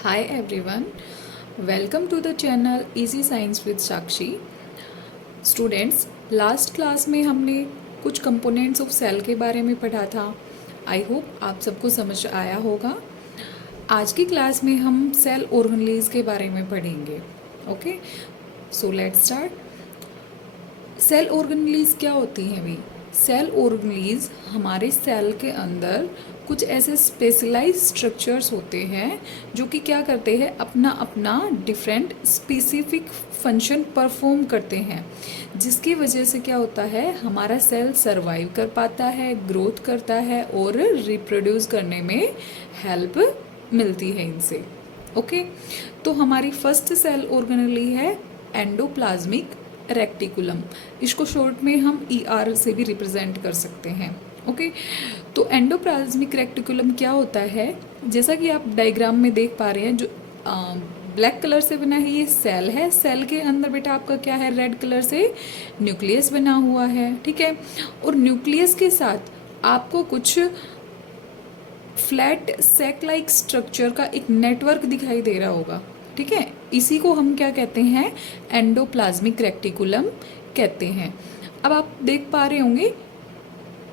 Hi everyone, welcome to the channel Easy Science with Sakshi. Students, last class में हमने कुछ components of cell के बारे में पढ़ा था। आई होप आप सबको समझ आया होगा। आज की क्लास में हम सेल ऑर्गेनेल्स के बारे में पढ़ेंगे। Okay, so let's start. Cell organelles क्या होती हैं भाई? सेल ऑर्गेनेल्स हमारे सेल के अंदर कुछ ऐसे स्पेशलाइज स्ट्रक्चर्स होते हैं जो कि क्या करते हैं, अपना अपना डिफरेंट स्पेसिफिक फंक्शन परफॉर्म करते हैं, जिसकी वजह से क्या होता है, हमारा सेल सरवाइव कर पाता है, ग्रोथ करता है और रिप्रोड्यूस करने में हेल्प मिलती है इनसे। ओके, तो हमारी फर्स्ट सेल ऑर्गेनेल है एंडोप्लाज्मिक रेक्टिकुलम। इसको शॉर्ट में हम ER से भी रिप्रेजेंट कर सकते हैं। ओके, तो एंडोप्लाज्मिक रेक्टिकुलम क्या होता है, जैसा कि आप डायग्राम में देख पा रहे हैं, जो ब्लैक कलर से बना है ये सेल है। सेल के अंदर बेटा आपका क्या है, रेड कलर से न्यूक्लियस बना हुआ है। ठीक है, और न्यूक्लियस के साथ आपको कुछ फ्लैट सेक लाइक स्ट्रक्चर का एक नेटवर्क दिखाई दे रहा होगा। ठीक है, इसी को हम क्या कहते हैं, एंडोप्लाज्मिक रेक्टिकुलम कहते हैं। अब आप देख पा रहे होंगे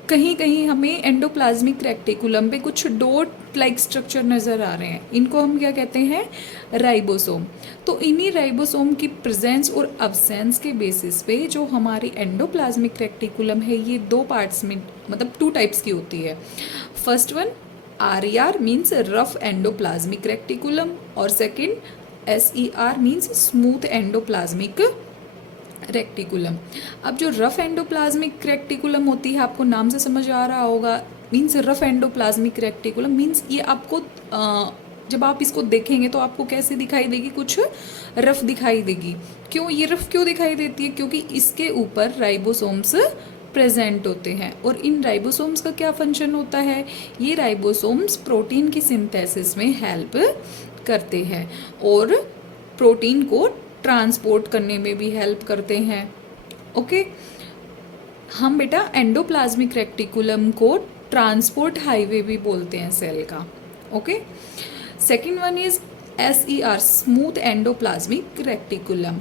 कहीं कहीं हमें एंडोप्लाज्मिक रेक्टिकुलम पे कुछ डॉट लाइक स्ट्रक्चर नज़र आ रहे हैं। इनको हम क्या कहते हैं, राइबोसोम। तो इन्हीं राइबोसोम की प्रेजेंस और अब्सेंस के बेसिस पे जो हमारी एंडोप्लाज्मिक रेक्टिकुलम है, ये दो पार्ट्स में मतलब टू टाइप्स की होती है। First one RER means rough endoplasmic reticulum और second SER means smooth endoplasmic reticulum. अब जो रफ एंडोप्लाज्मिक रेक्टिकुलम होती है, आपको नाम से समझ आ रहा होगा, means rough endoplasmic reticulum means ये आपको जब आप इसको देखेंगे तो आपको कैसे दिखाई देगी, कुछ रफ दिखाई देगी। क्यों ये रफ क्यों दिखाई देती है? क्योंकि इसके ऊपर राइबोसोम्स प्रेजेंट होते हैं। और इन राइबोसोम्स का क्या फंक्शन होता है, ये राइबोसोम्स प्रोटीन की सिंथेसिस में हेल्प करते हैं और प्रोटीन को ट्रांसपोर्ट करने में भी हेल्प करते हैं। ओके, हम बेटा एंडोप्लाज्मिक रेक्टिकुलम को ट्रांसपोर्ट हाईवे भी बोलते हैं सेल का। Okay, second one is SER smooth endoplasmic reticulum.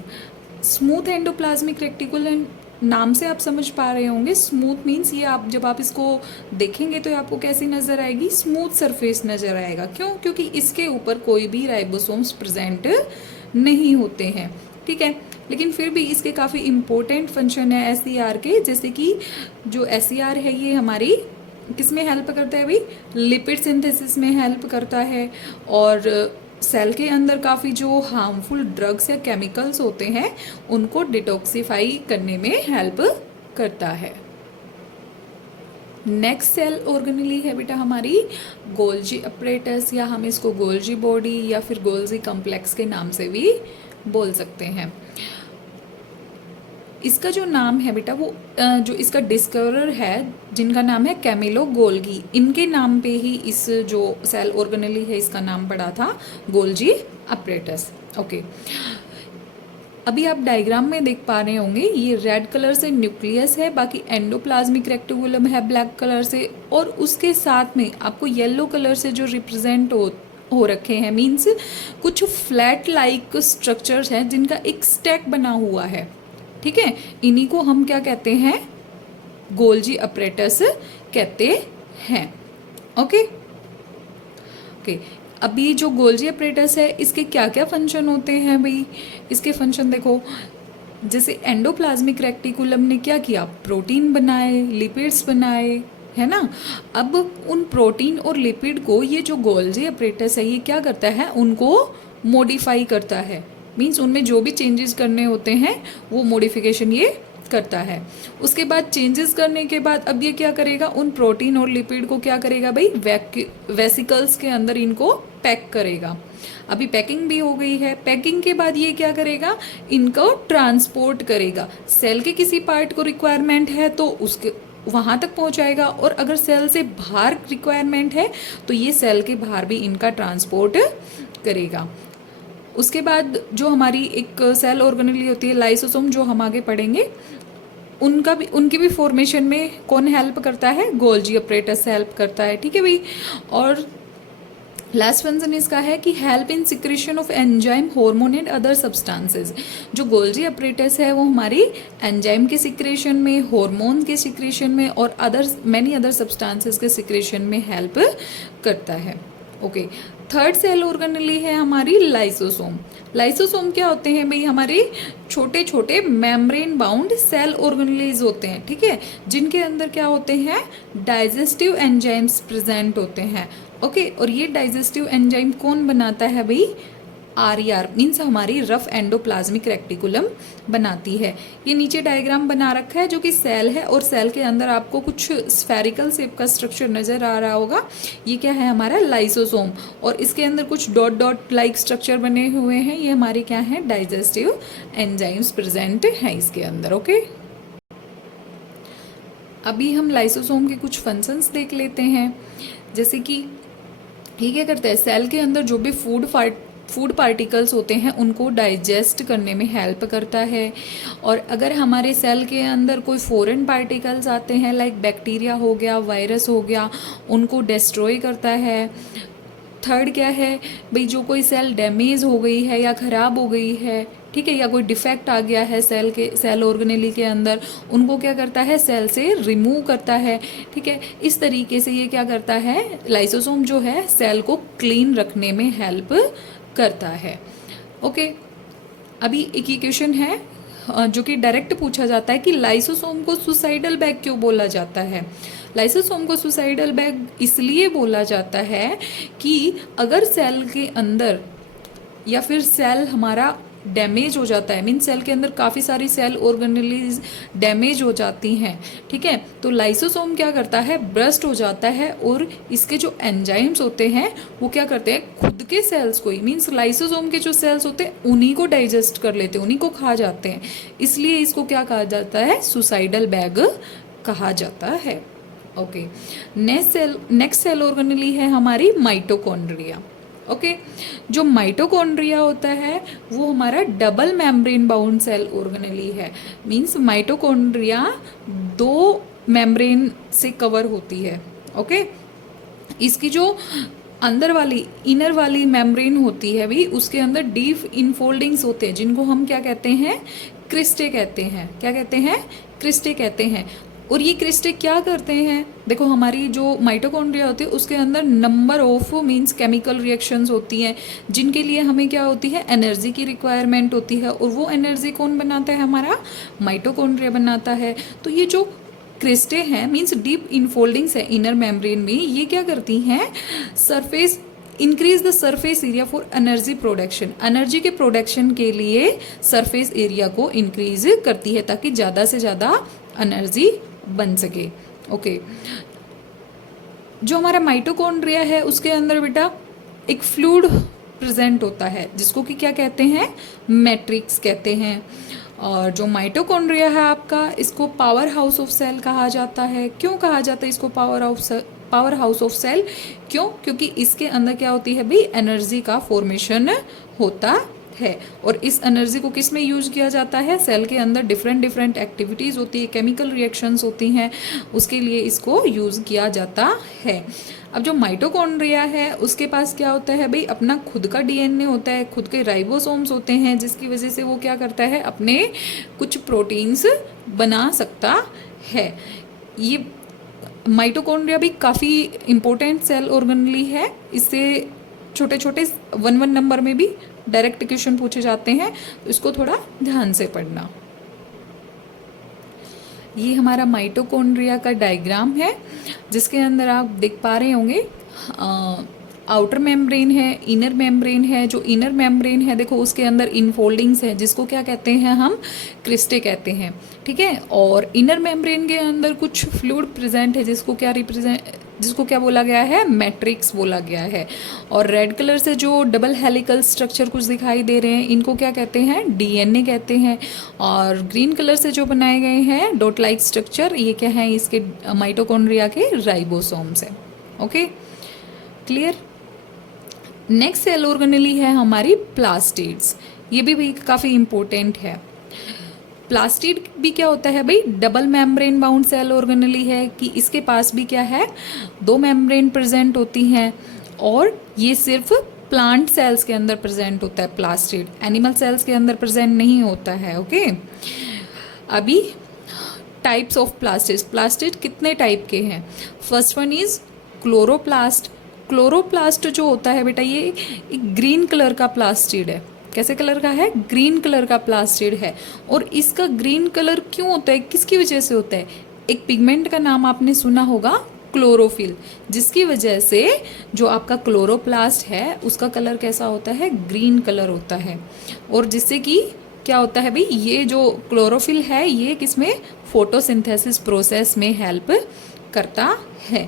Smooth endoplasmic reticulum नाम से आप समझ पा रहे होंगे, स्मूथ मीन्स ये आप जब आप इसको देखेंगे तो आपको कैसी नज़र आएगी, स्मूथ सरफेस नज़र आएगा। क्यों? क्योंकि इसके ऊपर कोई भी राइबोसोम्स प्रेजेंट नहीं होते हैं। ठीक है, लेकिन फिर भी इसके काफ़ी इम्पोर्टेंट फंक्शन है SER के, जैसे कि जो SER है ये हमारी किस में हेल्प करता है भाई, लिपिड सिंथेसिस में हेल्प करता है और सेल के अंदर काफ़ी जो हार्मफुल ड्रग्स या केमिकल्स होते हैं उनको डिटॉक्सिफाई करने में हेल्प करता है। नेक्स्ट सेल ऑर्गेनेली है बेटा हमारी गोल्जी अपरेटस, या हम इसको गोल्जी बॉडी या फिर गोल्जी कॉम्प्लेक्स के नाम से भी बोल सकते हैं। इसका जो नाम है बेटा वो जो इसका डिस्कवरर है जिनका नाम है कैमिलो गोल्गी, इनके नाम पे ही इस जो सेल ऑर्गेनेली है इसका नाम पड़ा था गोल्जी अपरेटस। ओके, अभी आप डायग्राम में देख पा रहे होंगे ये रेड कलर से न्यूक्लियस है, बाकी एंडोप्लाज्मिक रेक्टिकुलम है ब्लैक कलर से, और उसके साथ में आपको येलो कलर से जो रिप्रेजेंट हो रखे हैं, मीन्स कुछ फ्लैट लाइक स्ट्रक्चर्स हैं जिनका एक स्टैक बना हुआ है। ठीक है, इन्हीं को हम क्या कहते हैं, गोल्जी अपरेटस कहते हैं। ओके ओके, अभी जो गोल्जी अपरेटस है इसके क्या क्या फंक्शन होते हैं भाई? इसके फंक्शन देखो, जैसे एंडोप्लाज्मिक रेक्टिकुलम ने क्या किया, प्रोटीन बनाए, लिपिड्स बनाए, है ना। अब उन प्रोटीन और लिपिड को ये जो गोल्जी अपरेटस है ये क्या करता है, उनको मॉडिफाई करता है। मीन्स उनमें जो भी चेंजेस करने होते हैं वो मॉडिफिकेशन ये करता है। उसके बाद चेंजेस करने के बाद अब ये क्या करेगा, उन प्रोटीन और लिपिड को क्या करेगा भाई, वेसिकल्स के अंदर इनको पैक करेगा। अभी पैकिंग भी हो गई है, पैकिंग के बाद ये क्या करेगा, इनको ट्रांसपोर्ट करेगा। सेल के किसी पार्ट को रिक्वायरमेंट है तो उसके वहाँ तक पहुँचाएगा, और अगर सेल से बाहर रिक्वायरमेंट है तो ये सेल के बाहर भी इनका ट्रांसपोर्ट करेगा। उसके बाद जो हमारी एक सेल ऑर्गेनेली होती है लाइसोसोम, जो हम आगे पढ़ेंगे, उनकी भी फॉर्मेशन में कौन हेल्प करता है, गोल्जी अपरेटस हेल्प करता है। ठीक है भाई, और लास्ट फंक्शन इसका है कि help in secretion of enzyme hormone and other substances. जो गोल्जी अपरेटस है वो हमारी एंजाइम के सिक्रेशन में, हार्मोन के सिक्रेशन में और अदर मैनी अदर सब्सटेंसेस के सिक्रेशन में हेल्प करता है। ओके, थर्ड सेल ऑर्गेनेली है हमारी लाइसोसोम। लाइसोसोम क्या होते हैं भाई? हमारे छोटे छोटे मेम्ब्रेन बाउंड सेल ऑर्गेनेलीज होते हैं, ठीक है, जिनके अंदर क्या होते हैं? डाइजेस्टिव एंजाइम्स प्रेजेंट होते हैं। ओके, और ये डाइजेस्टिव एंजाइम कौन बनाता है भाई? आरईआर मीन्स हमारी रफ एंडोप्लाज्मिक रेक्टिकुलम बनाती है। ये नीचे डायग्राम बना रखा है जो कि सेल है, और सेल के अंदर आपको कुछ स्फेरिकल शेप का स्ट्रक्चर नजर आ रहा होगा। ये क्या है? हमारा लाइसोसोम। और इसके अंदर कुछ डॉट डॉट लाइक स्ट्रक्चर बने हुए हैं, ये हमारे क्या है? डाइजेस्टिव एंजाइम्स प्रेजेंट है इसके अंदर। ओके, अभी हम लाइसोसोम के कुछ फंक्शंस देख लेते हैं। जैसे कि ये क्या करता है? सेल के अंदर जो भी फूड पार्टिकल्स होते हैं उनको डाइजेस्ट करने में हेल्प करता है। और अगर हमारे सेल के अंदर कोई फॉरेन पार्टिकल्स आते हैं, लाइक बैक्टीरिया हो गया, वायरस हो गया, उनको डिस्ट्रॉय करता है। थर्ड क्या है भाई? जो कोई सेल डैमेज हो गई है या ख़राब हो गई है, ठीक है, या कोई डिफेक्ट आ गया है सेल ऑर्गेनेली के अंदर, उनको क्या करता है? सेल से रिमूव करता है, ठीक है। इस तरीके से ये क्या करता है? लाइसोसोम जो है सेल को क्लीन रखने में हेल्प करता है। ओके, अभी एक इक्वेशन है जो कि डायरेक्ट पूछा जाता है कि लाइसोसोम को सुसाइडल बैग क्यों बोला जाता है? लाइसोसोम को सुसाइडल बैग इसलिए बोला जाता है कि अगर सेल के अंदर या फिर सेल हमारा डैमेज हो जाता है, मीन सेल के अंदर काफ़ी सारी सेल ऑर्गेनेलीज डैमेज हो जाती हैं, ठीक है, तो लाइसोसोम क्या करता है? ब्रस्ट हो जाता है, और इसके जो एंजाइम्स होते हैं वो क्या करते हैं? खुद के सेल्स को ही, मीन्स लाइसोसोम के जो सेल्स होते हैं उन्हीं को डाइजेस्ट कर लेते हैं, उन्हीं को खा जाते हैं। इसलिए इसको क्या कहा जाता है? सुसाइडल बैग कहा जाता है। ओके, नेक्स्ट सेल ऑर्गेनेली है हमारी माइटोकॉन्ड्रिया। ओके, जो माइटोकॉन्ड्रिया होता है वो हमारा double membrane bound cell organelle है। मींस माइटोकॉन्ड्रिया 2 मेम्ब्रेन से कवर होती है। ओके, इसकी जो अंदर वाली इनर वाली मेम्ब्रेन होती है भी, उसके अंदर डीप इनफोल्डिंग्स होते हैं, जिनको हम क्या कहते हैं? क्रिस्टे कहते हैं। क्या कहते हैं? क्रिस्टे कहते हैं। और ये क्रिस्टे क्या करते हैं? देखो, हमारी जो माइटोकॉन्ड्रिया होती है उसके अंदर number of means chemical reactions होती हैं, जिनके लिए हमें क्या होती है? एनर्जी की रिक्वायरमेंट होती है, और वो एनर्जी कौन बनाता है? हमारा माइटोकॉन्ड्रिया बनाता है। तो ये जो क्रिस्टे हैं मींस डीप इनफोल्डिंग्स है इनर मेम्ब्रेन में, ये क्या करती हैं? Surface increase the surface area for energy production. Energy के प्रोडक्शन के लिए सरफेस एरिया को इंक्रीज करती है, ताकि ज़्यादा से ज़्यादा एनर्जी बन सके। ओके, जो हमारा माइटोकॉन्ड्रिया है उसके अंदर बेटा एक फ्लूइड प्रेजेंट होता है, जिसको कि क्या कहते हैं? मैट्रिक्स कहते हैं। और जो माइटोकॉन्ड्रिया है आपका, इसको पावर हाउस ऑफ सेल कहा जाता है। क्यों कहा जाता है इसको पावर हाउस ऑफ सेल? क्यों? क्योंकि इसके अंदर क्या होती है भाई? एनर्जी का फॉर्मेशन होता है। और इस एनर्जी को किस में यूज किया जाता है? सेल के अंदर डिफरेंट एक्टिविटीज़ होती है, केमिकल रिएक्शंस होती हैं, उसके लिए इसको यूज किया जाता है। अब जो माइटोकॉन्ड्रिया है उसके पास क्या होता है भाई? अपना खुद का डीएनए होता है, खुद के राइबोसोम्स होते हैं, जिसकी वजह से वो क्या करता है? अपने कुछ प्रोटीन्स बना सकता है। ये माइटोकॉन्ड्रिया भी काफ़ी इम्पोर्टेंट सेल ऑर्गेनेली है। इससे छोटे छोटे 1 नंबर में भी डायरेक्ट क्वेश्चन पूछे जाते हैं, तो इसको थोड़ा ध्यान से पढ़ना। ये हमारा माइटोकॉन्ड्रिया का डायग्राम है, जिसके अंदर आप देख पा रहे होंगे आउटर मेम्ब्रेन है, इनर मेम्ब्रेन है। जो इनर मेम्ब्रेन है देखो, उसके अंदर इनफोल्डिंग्स है, जिसको क्या कहते हैं? हम क्रिस्टे कहते हैं, ठीक है। और इनर मेम्ब्रेन के अंदर कुछ फ्लूइड प्रेजेंट है, जिसको क्या बोला गया है? मैट्रिक्स बोला गया है। और रेड कलर से जो डबल हेलिकल स्ट्रक्चर कुछ दिखाई दे रहे हैं, इनको क्या कहते हैं? डीएनए कहते हैं। और ग्रीन कलर से जो बनाए गए हैं डॉट लाइक स्ट्रक्चर, ये क्या है? इसके माइटोकॉन्ड्रिया के राइबोसोम्स है। Okay, clear. Next cell organelle है हमारी प्लास्टिड्स। ये भी काफ़ी इम्पोर्टेंट है। प्लास्टिड भी क्या होता है भाई? Double membrane bound cell organelle है, कि इसके पास भी क्या है? 2 मेम्ब्रेन प्रेजेंट होती हैं, और ये सिर्फ प्लांट सेल्स के अंदर प्रेजेंट होता है प्लास्टिड, एनिमल सेल्स के अंदर प्रेजेंट नहीं होता है। ओके, अभी टाइप्स ऑफ प्लास्टिड, प्लास्टिड कितने टाइप के हैं? First one is chloroplast. Chloroplast जो होता है बेटा, ये एक ग्रीन कलर का प्लास्टिड है। कैसे कलर का है? ग्रीन कलर का प्लास्टिड है। और इसका ग्रीन कलर क्यों होता है, किसकी वजह से होता है? एक पिगमेंट का नाम आपने सुना होगा, क्लोरोफिल, जिसकी वजह से जो आपका क्लोरोप्लास्ट है उसका कलर कैसा होता है? ग्रीन कलर होता है। और जिससे कि क्या होता है भाई, ये जो क्लोरोफिल है ये किसमें? फोटोसिंथेसिस प्रोसेस में हेल्प करता है।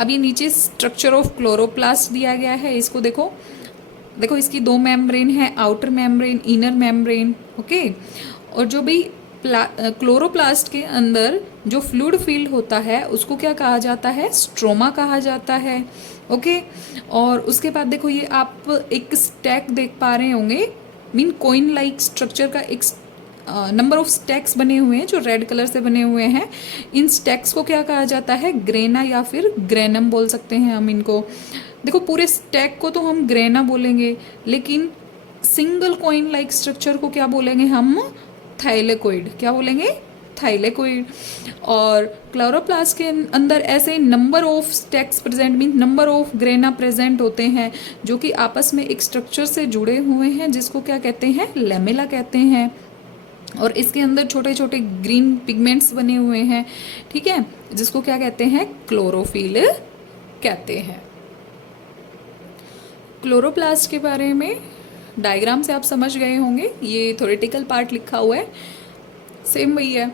अब ये नीचे स्ट्रक्चर ऑफ क्लोरोप्लास्ट दिया गया है, इसको देखो। देखो इसकी दो मेम्ब्रेन है, outer membrane, inner membrane. Okay, और जो भी क्लोरोप्लास्ट के अंदर जो फ्लूइड फील्ड होता है उसको क्या कहा जाता है? स्ट्रोमा कहा जाता है। ओके, और उसके बाद देखो ये आप एक स्टैक देख पा रहे होंगे, मीन कोइन लाइक स्ट्रक्चर का एक नंबर ऑफ स्टैक्स बने हुए हैं जो रेड कलर से बने हुए हैं। इन स्टैक्स को क्या कहा जाता है? ग्रेना या फिर ग्रेनम बोल सकते हैं हम इनको। देखो पूरे स्टैक को तो हम ग्रेना बोलेंगे, लेकिन सिंगल कॉइन लाइक स्ट्रक्चर को क्या बोलेंगे हम? थाइलेकोइड। क्या बोलेंगे? थाइलेकोइड। और क्लोरोप्लास्ट के अंदर ऐसे number of stacks present, mean number of grana present होते हैं जो कि आपस में एक स्ट्रक्चर से जुड़े हुए हैं, जिसको क्या कहते हैं? लेमेला कहते हैं। और इसके अंदर छोटे छोटे ग्रीन पिगमेंट्स बने हुए हैं, ठीक है, जिसको क्या कहते हैं? क्लोरोफिल कहते हैं। क्लोरोप्लास्ट के बारे में डायग्राम से आप समझ गए होंगे, ये थ्योरेटिकल पार्ट लिखा हुआ है, सेम वही है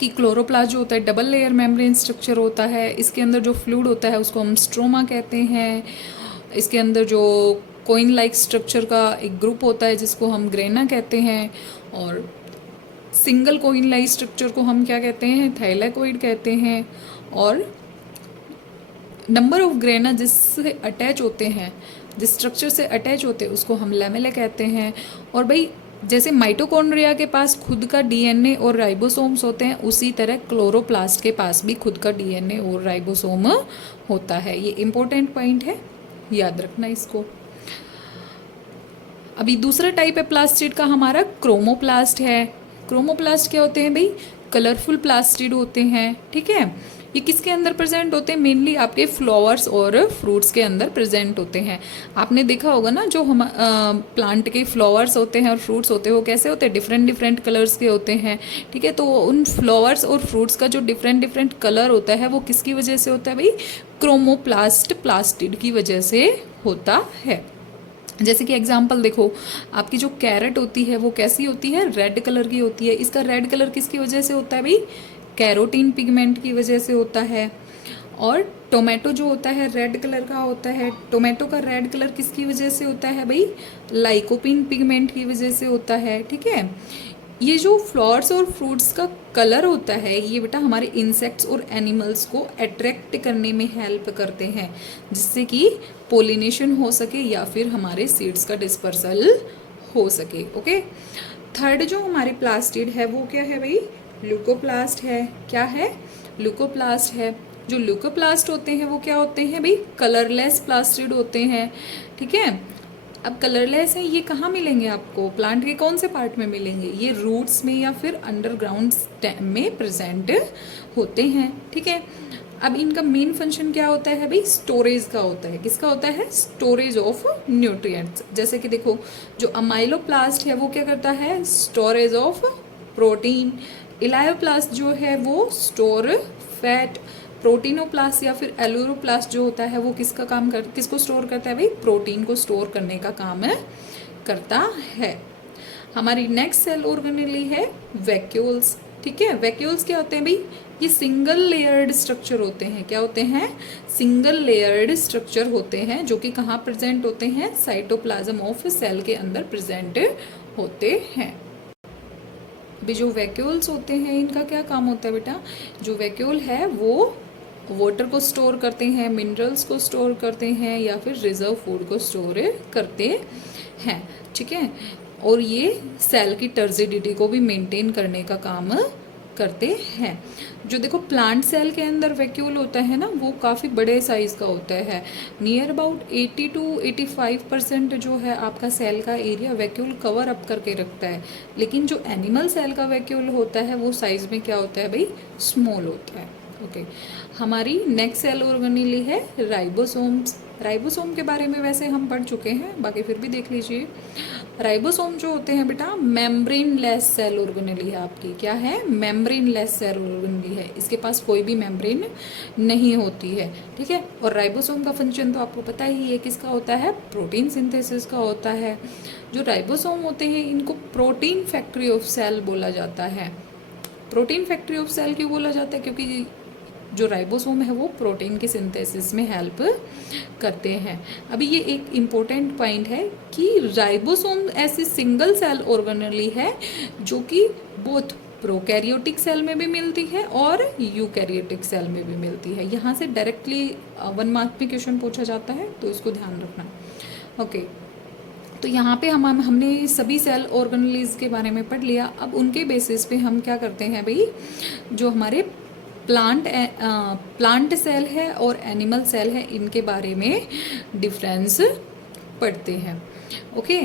कि क्लोरोप्लास्ट जो होता है डबल लेयर मेम्ब्रेन स्ट्रक्चर होता है। इसके अंदर जो फ्लूइड होता है उसको हम स्ट्रोमा कहते हैं। इसके अंदर जो कोइन लाइक स्ट्रक्चर का एक ग्रुप होता है जिसको हम ग्रेना कहते हैं। और सिंगल कोइन लाइक स्ट्रक्चर को हम क्या कहते हैं? थाइलेकोइड कहते हैं। और नंबर ऑफ ग्रेना जिससे अटैच होते हैं, जिस स्ट्रक्चर से अटैच होते हैं उसको हम लेमेला कहते हैं। और भाई जैसे माइटोकॉन्ड्रिया के पास खुद का डीएनए और राइबोसोम्स होते हैं, उसी तरह क्लोरोप्लास्ट के पास भी खुद का डीएनए और राइबोसोम होता है। ये इंपॉर्टेंट पॉइंट है, याद रखना इसको। अभी दूसरा टाइप है प्लास्टिड का हमारा, क्रोमोप्लास्ट है। क्रोमोप्लास्ट क्या होते हैं भाई? कलरफुल प्लास्टिड होते हैं, ठीक है। ये किसके अंदर प्रेजेंट होते हैं? मेनली आपके फ्लावर्स और फ्रूट्स के अंदर प्रेजेंट होते हैं। आपने देखा होगा ना, जो हम प्लांट के फ्लावर्स होते हैं और फ्रूट्स होते हैं वो कैसे होते हैं? डिफरेंट डिफरेंट कलर्स के होते हैं, ठीक है। तो उन फ्लावर्स और फ्रूट्स का जो डिफरेंट डिफरेंट कलर होता है वो किसकी वजह से होता है भाई? क्रोमोप्लास्ट प्लास्टिड की वजह से होता है। जैसे कि एग्जाम्पल देखो, आपकी जो कैरेट होती है वो कैसी होती है? रेड कलर की होती है। इसका रेड कलर किसकी वजह से होता है भाई? कैरोटीन पिगमेंट की वजह से होता है। और टोमेटो जो होता है रेड कलर का होता है। टोमेटो का रेड कलर किसकी वजह से होता है भाई? लाइकोपिन पिगमेंट की वजह से होता है, ठीक है। ये जो फ्लावर्स और फ्रूट्स का कलर होता है ये बेटा हमारे इंसेक्ट्स और एनिमल्स को अट्रैक्ट करने में हेल्प करते हैं, जिससे कि पोलिनेशन हो सके या फिर हमारे सीड्स का डिस्पर्सल हो सके। ओके, थर्ड जो हमारे प्लास्टिड है वो क्या है भाई? ल्यूकोप्लास्ट है। क्या है? ल्यूकोप्लास्ट है। जो ल्यूकोप्लास्ट होते हैं वो क्या होते हैं भाई? कलरलेस प्लास्टिड होते हैं, ठीक है। अब कलरलेस है, ये कहाँ मिलेंगे आपको? प्लांट के कौन से पार्ट में मिलेंगे? ये रूट्स में या फिर अंडरग्राउंड स्टेम में प्रेजेंट होते हैं, ठीक है। अब इनका मेन फंक्शन क्या होता है भाई? स्टोरेज का होता है। किसका होता है? Storage of nutrients. जैसे कि देखो, जो अमाइलोप्लास्ट है वो क्या करता है? Storage of protein. इलायोप्लास्ट जो है वो स्टोर फैट। प्रोटीनोप्लास्ट या फिर एलुरोप्लास्ट जो होता है वो किसको स्टोर करता है भाई? प्रोटीन को स्टोर करने का काम करता है। हमारी नेक्स्ट सेल ऑर्गेनेली है वैक्यूल्स, ठीक है। वैक्यूल्स क्या होते हैं भाई? ये सिंगल लेयर्ड स्ट्रक्चर होते हैं। क्या होते हैं? सिंगल लेयर्ड स्ट्रक्चर होते हैं, जो कि कहाँ प्रेजेंट होते हैं? साइटोप्लाज्म ऑफ सेल के अंदर प्रेजेंट होते हैं। अभी जो वैक्यूल्स होते हैं इनका क्या काम होता है बेटा? जो वैक्यूल है वो वाटर को स्टोर करते हैं, मिनरल्स को स्टोर करते हैं या फिर रिजर्व फूड को स्टोर करते हैं, ठीक है। और ये सेल की टर्जिडिटी को भी मेंटेन करने का काम करते हैं। जो देखो प्लांट सेल के अंदर वैक्यूल होता है ना, वो काफ़ी बड़े साइज़ का होता है। नियर अबाउट 80 to 85% जो है आपका सेल का एरिया वैक्यूल कवर अप करके रखता है। लेकिन जो एनिमल सेल का वैक्यूल होता है वो साइज़ में क्या होता है भाई, स्मॉल होता है। ओके, हमारी नेक्स्ट सेल ऑर्गेनेली है राइबोसोम्स। राइबोसोम के बारे में वैसे हम पढ़ चुके हैं, बाकी फिर भी देख लीजिए। राइबोसोम जो होते हैं बेटा, मेम्ब्रेन लेस सेल ऑर्गेनेली है आपकी। क्या है, मेम्ब्रेन लेस सेल ऑर्गेनेली है, इसके पास कोई भी मेम्ब्रेन नहीं होती है, ठीक है। और राइबोसोम का फंक्शन तो आपको पता ही है, किसका होता है, प्रोटीन सिंथेसिस का होता है। जो राइबोसोम होते हैं इनको प्रोटीन फैक्ट्री ऑफ सेल बोला जाता है। प्रोटीन फैक्ट्री ऑफ सेल क्यों बोला जाता है, क्योंकि जो राइबोसोम है वो प्रोटीन के सिंथेसिस में हेल्प करते हैं। अभी ये एक इम्पोर्टेंट पॉइंट है कि राइबोसोम ऐसी सिंगल सेल ऑर्गेनेली है जो कि बोथ प्रोकैरियोटिक सेल में भी मिलती है और यूकैरियोटिक सेल में भी मिलती है। यहाँ से डायरेक्टली 1 मार्क में क्वेश्चन पूछा जाता है, तो इसको ध्यान रखना। ओके, तो यहाँ पे हमने सभी सेल ऑर्गेनेलीज के बारे में पढ़ लिया। अब उनके बेसिस पे हम क्या करते हैं भाई, जो हमारे प्लांट सेल है और एनिमल सेल है इनके बारे में डिफरेंस पढ़ते हैं। ओके,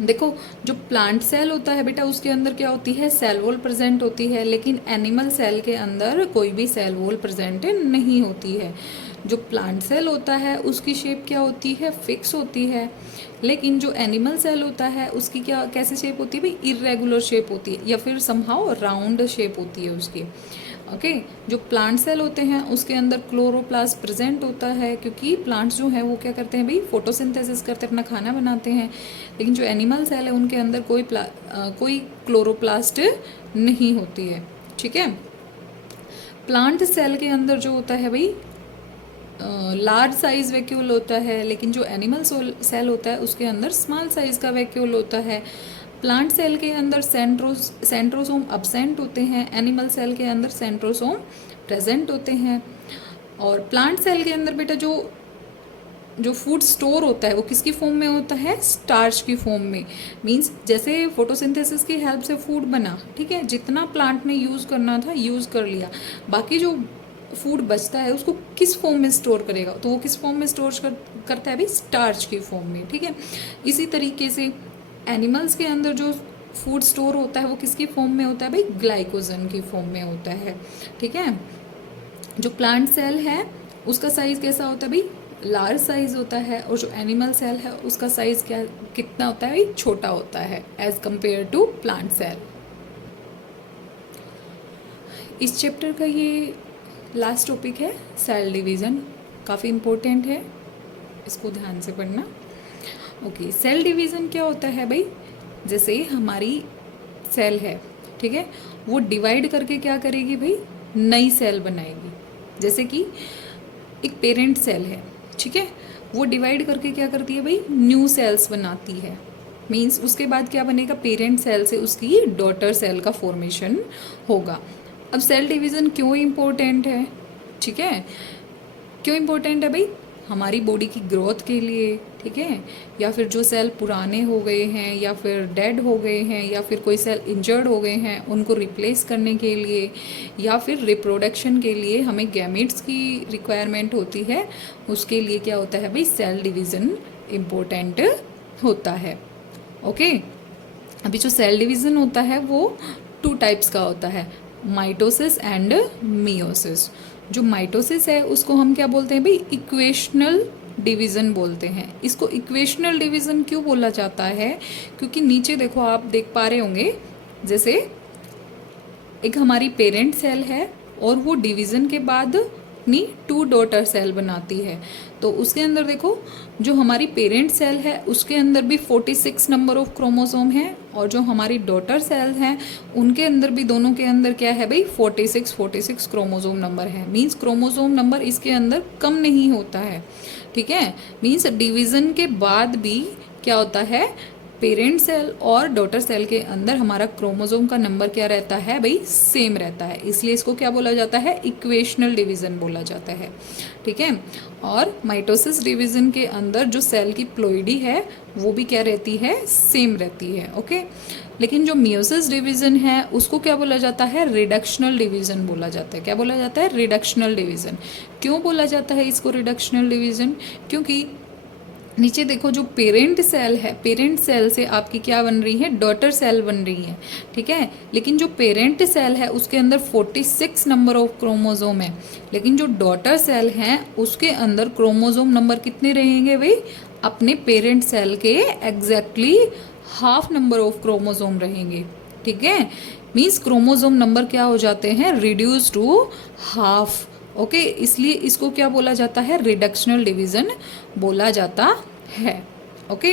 देखो जो प्लांट सेल होता है बेटा, उसके अंदर क्या होती है, सेल वॉल प्रेजेंट होती है। लेकिन एनिमल सेल के अंदर कोई भी सेल वॉल प्रेजेंट नहीं होती है। जो प्लांट सेल होता है उसकी शेप क्या होती है, फिक्स होती है। लेकिन जो एनिमल सेल होता है उसकी क्या कैसे शेप होती है भाई, इरेगुलर शेप होती है या फिर समहाउ राउंड शेप होती है उसकी। ओके, जो प्लांट सेल होते हैं उसके अंदर क्लोरोप्लास्ट प्रेजेंट होता है, क्योंकि प्लांट्स जो हैं वो क्या करते हैं भाई, फोटोसिंथेसिस करते अपना खाना बनाते हैं। लेकिन जो एनिमल सेल है उनके अंदर कोई क्लोरोप्लास्ट नहीं होती है, ठीक है। प्लांट सेल के अंदर जो होता है भाई लार्ज साइज वैक्यूल होता है, लेकिन जो एनिमल सेल होता है उसके अंदर स्मॉल साइज का वैक्यूल होता है। प्लांट सेल के अंदर सेंट्रोसोम अब्सेंट होते हैं, एनिमल सेल के अंदर सेंट्रोसोम प्रेजेंट होते हैं। और प्लांट सेल के अंदर बेटा जो फूड स्टोर होता है वो किसकी फॉर्म में होता है, स्टार्च की फॉर्म में। मींस जैसे फोटोसिंथेसिस की हेल्प से फूड बना, ठीक है, जितना प्लांट ने यूज़ करना था यूज़ कर लिया, बाकी जो फूड बचता है उसको किस फॉर्म में स्टोर करेगा, तो वो किस फॉर्म में स्टोर करता है भाई, स्टार्च की फॉर्म में, ठीक है। इसी तरीके से एनिमल्स के अंदर जो फूड स्टोर होता है वो किसकी फॉर्म में होता है भाई, ग्लाइकोजन की फॉर्म में होता है, ठीक है। जो प्लांट सेल है उसका साइज कैसा होता है भाई, लार्ज साइज होता है। और जो एनिमल सेल है उसका साइज कितना होता है भाई, छोटा होता है as compare to plant cell. इस चैप्टर का ये लास्ट टॉपिक है सेल डिवीज़न, काफ़ी इम्पोर्टेंट है, इसको ध्यान से पढ़ना। ओके, सेल डिवीज़न क्या होता है भाई, जैसे हमारी सेल है, ठीक है, वो डिवाइड करके क्या करेगी भाई, नई सेल बनाएगी। जैसे कि एक पेरेंट सेल है, ठीक है, वो डिवाइड करके क्या करती है भाई, न्यू सेल्स बनाती है। मीन्स उसके बाद क्या बनेगा, पेरेंट सेल से उसकी डॉटर सेल का फॉर्मेशन होगा। अब सेल डिवीज़न क्यों इम्पोर्टेंट है, ठीक है, क्यों इम्पोर्टेंट है भाई, हमारी बॉडी की ग्रोथ के लिए, ठीक है, या फिर जो सेल पुराने हो गए हैं या फिर डेड हो गए हैं या फिर कोई सेल इंजर्ड हो गए हैं उनको रिप्लेस करने के लिए, या फिर रिप्रोडक्शन के लिए हमें गैमेट्स की रिक्वायरमेंट होती है, उसके लिए क्या होता है भाई, सेल डिवीज़न इम्पोर्टेंट होता है। ओके, अभी जो सेल डिवीज़न होता है वो 2 टाइप्स का होता है, माइटोसिस एंड मियोसिस। जो माइटोसिस है उसको हम क्या बोलते हैं भाई, इक्वेशनल डिवीज़न बोलते हैं। इसको इक्वेशनल डिवीज़न क्यों बोला जाता है, क्योंकि नीचे देखो आप देख पा रहे होंगे, जैसे एक हमारी पेरेंट सेल है और वो डिवीज़न के बाद अपनी 2 डॉटर सेल बनाती है। तो उसके अंदर देखो जो हमारी पेरेंट सेल है उसके अंदर भी 46 नंबर ऑफ क्रोमोसोम है, और जो हमारी डॉटर सेल हैं उनके अंदर भी, दोनों के अंदर क्या है भाई, 46 क्रोमोसोम नंबर है। मीन्स क्रोमोसोम नंबर इसके अंदर कम नहीं होता है, ठीक है। मीन्स डिवीज़न के बाद भी क्या होता है, पेरेंट सेल और डॉटर सेल के अंदर हमारा क्रोमोसोम का नंबर क्या रहता है भाई, सेम रहता है, इसलिए इसको क्या बोला जाता है, इक्वेशनल डिवीजन बोला जाता है। ठीक है। और माइटोसिस डिवीजन के अंदर जो सेल की प्लोइडी है वो भी क्या रहती है, सेम रहती है। ओके। लेकिन जो मियोसिस डिवीजन है उसको क्या बोला जाता है, रिडक्शनल डिवीजन बोला जाता है। क्या बोला जाता है, रिडक्शनल डिवीजन। क्यों बोला जाता है इसको रिडक्शनल डिवीजन, क्योंकि नीचे देखो जो पेरेंट सेल है, पेरेंट सेल से आपकी क्या बन रही है, डॉटर सेल बन रही है। ठीक है। लेकिन जो पेरेंट सेल है उसके अंदर 46 नंबर ऑफ क्रोमोसोम है, लेकिन जो डॉटर सेल है उसके अंदर क्रोमोसोम नंबर कितने रहेंगे भाई, अपने पेरेंट सेल के exactly half number of chromosome रहेंगे। ठीक है। मीन्स क्रोमोसोम नंबर क्या हो जाते हैं, रिड्यूस टू हाफ। ओके, इसलिए इसको क्या बोला जाता है, रिडक्शनल डिवीजन बोला जाता है। ओके।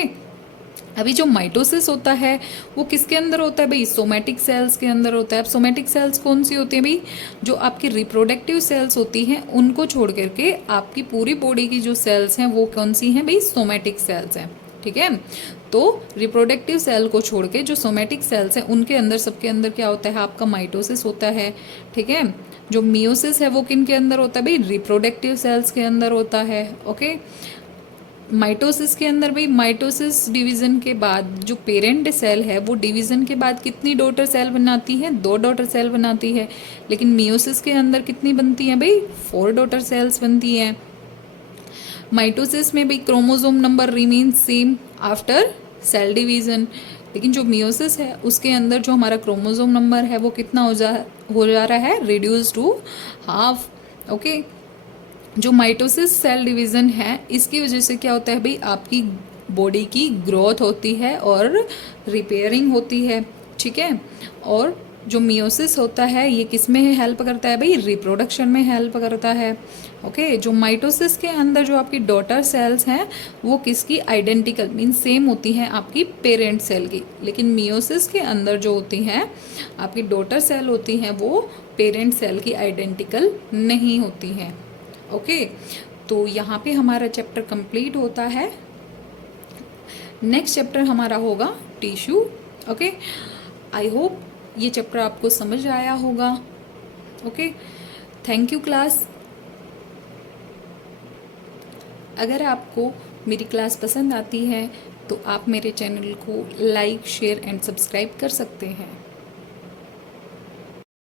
अभी जो माइटोसिस होता है वो किसके अंदर होता है भाई, सोमैटिक सेल्स के अंदर होता है। अब सोमैटिक सेल्स कौन सी होती है भाई, जो आपकी रिप्रोडक्टिव सेल्स होती हैं उनको छोड़ करके आपकी पूरी बॉडी की जो सेल्स हैं वो कौन सी हैं भाई, सोमैटिक सेल्स हैं। ठीक है। तो रिप्रोडक्टिव सेल को छोड़ के जो सोमैटिक सेल्स हैं उनके अंदर, सबके अंदर क्या होता है, आपका माइटोसिस होता है। ठीक है। जो मियोसिस है वो किन के अंदर होता है भाई, रिप्रोडक्टिव सेल्स के अंदर होता है। ओके। माइटोसिस के अंदर भाई, माइटोसिस डिवीजन के बाद जो पेरेंट सेल है वो डिवीजन के बाद कितनी डॉटर सेल बनाती है, 2 डॉटर सेल बनाती है। लेकिन मियोसिस के अंदर कितनी बनती है भाई, 4 डॉटर सेल्स बनती हैं। माइटोसिस में भी chromosome number remain same after sale division, लेकिन जो मियोसिस है उसके अंदर जो हमारा क्रोमोसोम नंबर है वो कितना हो जा रहा है, रिड्यूस टू हाफ। ओके। जो माइटोसिस सेल डिवीजन है इसकी वजह से क्या होता है भाई, आपकी बॉडी की ग्रोथ होती है और रिपेयरिंग होती है। ठीक है। और जो मियोसिस होता है ये किस में हेल्प करता है भाई, रिप्रोडक्शन में हेल्प करता है। ओके। जो माइटोसिस के अंदर जो आपकी डॉटर सेल्स हैं वो किसकी, आइडेंटिकल मीन सेम होती हैं आपकी पेरेंट सेल की, लेकिन मियोसिस के अंदर जो होती हैं आपकी डॉटर सेल होती हैं वो पेरेंट सेल की आइडेंटिकल नहीं होती हैं। ओके। तो यहाँ पे हमारा चैप्टर कंप्लीट होता है। नेक्स्ट चैप्टर हमारा होगा टिश्यू। ओके। आई होप ये चैप्टर आपको समझ आया होगा। ओके। Thank you class. अगर आपको मेरी क्लास पसंद आती है तो आप मेरे चैनल को लाइक, शेयर एंड सब्सक्राइब कर सकते हैं।